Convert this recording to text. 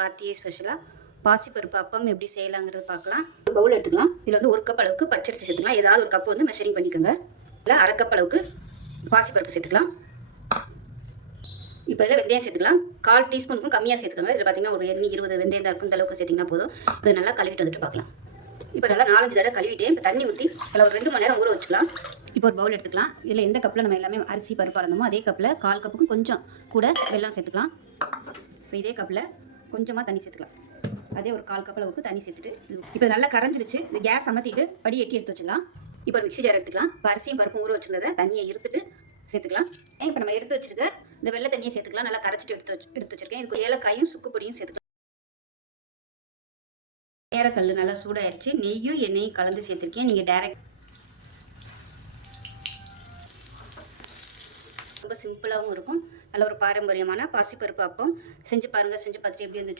கார்த்திகை ஸ்பெஷலாக பாசிப்பருப்பு அப்பம் எப்படி செய்யலாங்கிறது பார்க்கலாம். பவுல் எடுத்துக்கலாம். இதில் வந்து ஒரு கப் அளவுக்கு பச்சரிசி சேர்த்துக்கலாம். ஏதாவது ஒரு கப் வந்து மெஷரிங் பண்ணிக்கோங்க. இல்லை அரை கப் அளவுக்கு பாசிப்பருப்பு சேர்த்துக்கலாம். இப்போ இதில் வெந்தயம் சேர்த்துக்கலாம். கால் டீஸ்பூனுக்கும் கம்மியாக சேர்த்துக்கோங்க. இதில் பார்த்தீங்கன்னா ஒரு எண்ணெய் இருபது வெந்தயம் இருக்கும். இந்த அளவுக்கு சேர்த்திங்கன்னா போதும். இதை நல்லா கழுவிட்டு வந்துட்டு பார்க்கலாம். இப்போ நல்லா நாலஞ்சு தடவை கழுவிட்டேன் இப்போ தண்ணி ஊற்றி அதில் ஒரு ரெண்டு மணி நேரம் ஊற வச்சுக்கலாம். இப்போ ஒரு பவுல் எடுத்துக்கலாம். இதில் எந்த கப்பில் நம்ம எல்லாமே அரிசி பருப்பு அளந்தோமோ அதே கப்பில் கால் கப்புக்கும் கொஞ்சம் கூட வெள்ளம் சேர்த்துக்கலாம். இப்போ இதே கப்பில் கொஞ்சமாக தண்ணி சேர்த்துக்கலாம். அதே ஒரு கால் கப் அளவுக்கு தண்ணி சேர்த்துட்டு இப்போ நல்லா கரைஞ்சிருச்சு. இந்த கேஸ் அமர்த்திட்டு படி எட்டி எடுத்து வச்சிடலாம். இப்போ மிக்சி மிக்ஸி ஜார் எடுத்துக்கலாம். பரிசியும் பருப்பும் ஊற வச்சிருந்ததை தண்ணியை இருத்துட்டு சேர்த்துக்கலாம். ஏன் இப்போ நம்ம எடுத்து வச்சிருக்க இந்த வெள்ளை தண்ணியை சேர்த்துக்கலாம். நல்லா கரைச்சிட்டு எடுத்து வச்சு எடுத்து வச்சிருக்கேன். இதுக்கு ஏலக்காயும் சுக்கு பொடியும் சேர்த்துக்கலாம். ஏரக்கல் நல்லா சூடாயிருச்சு. நெய்யும் எண்ணெயும் கலந்து சேர்த்துருக்கேன். நீங்கள் டேரக்ட் சிம்பிளாகவும் இருக்கும். நல்ல ஒரு பாரம்பரியமான பாசிப்பருப்பு அப்பம். செஞ்சு பாருங்கள் செஞ்சு பார்த்துட்டு எப்படி இருந்துச்சு